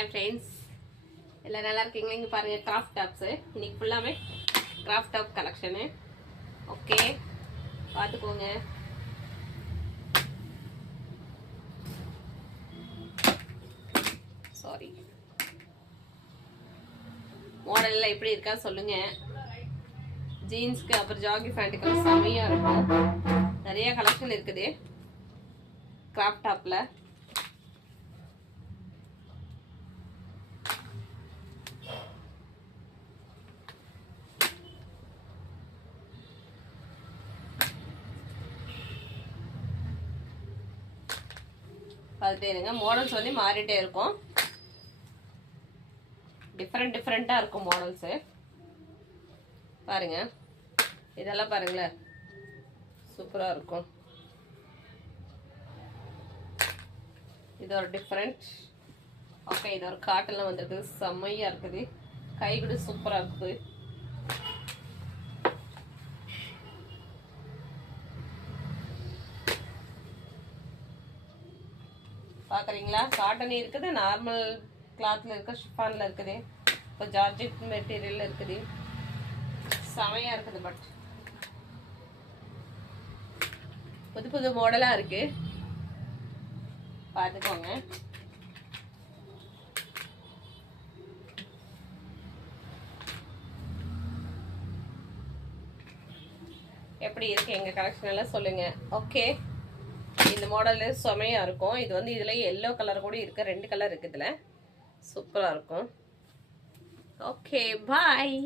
Hi friends எல்லாம் நல்லா இருக்கீங்களா? இங்கே பாருங்கள் கிராஃப்ட் டாப்ஸு இன்னைக்கு ஃபுல்லாமே கிராஃப்ட் டாப் கலெக்ஷனு ஓகே பார்த்துக்கோங்க. சாரி மாடலில் எப்படி இருக்கா சொல்லுங்க. ஜீன்ஸ்க்கு அப்புறம் ஜாகி பேண்ட்டுக்கு செம்மையாக இருக்கும். நிறைய கலெக்ஷன் இருக்குது. கிராஃப்ட் டாப்பில் பார்த்துட்டே இருங்க மாடல்ஸ் வந்து மாறிட்டே இருக்கும். டிஃப்ரெண்ட் டிஃப்ரெண்ட்டாக இருக்கும் மாடல்ஸு பாருங்க. இதெல்லாம் பாருங்களேன். சூப்பராக இருக்கும். இது ஒரு டிஃப்ரெண்ட் ஓகே இது ஒரு காட்டெல்லாம் வந்துருக்குது. செம்மையாக இருக்குது. கை கூட சூப்பராக இருக்குது. பார்க்குறீங்களா காட்டன் இருக்குது நார்மல் கிளாத்தில் இருக்க ஷிஃபானில் இருக்குது. இப்போ ஜார்ஜெட் மெட்டீரியல் இருக்குது. செமையாக இருக்குது பட் புது புது மாடலாக இருக்கு. பார்த்துக்கோங்க எப்படி இருக்கு? எங்கள் கலெக்ஷன் எல்லாம் சொல்லுங்க. ஓகே இந்த மாடலு செமையாக இருக்கும். இது வந்து இதில் எல்லோ கலர் கூட இருக்குது ரெண்டு கலர் இருக்குது இதில். சூப்பராக இருக்கும். Okay bye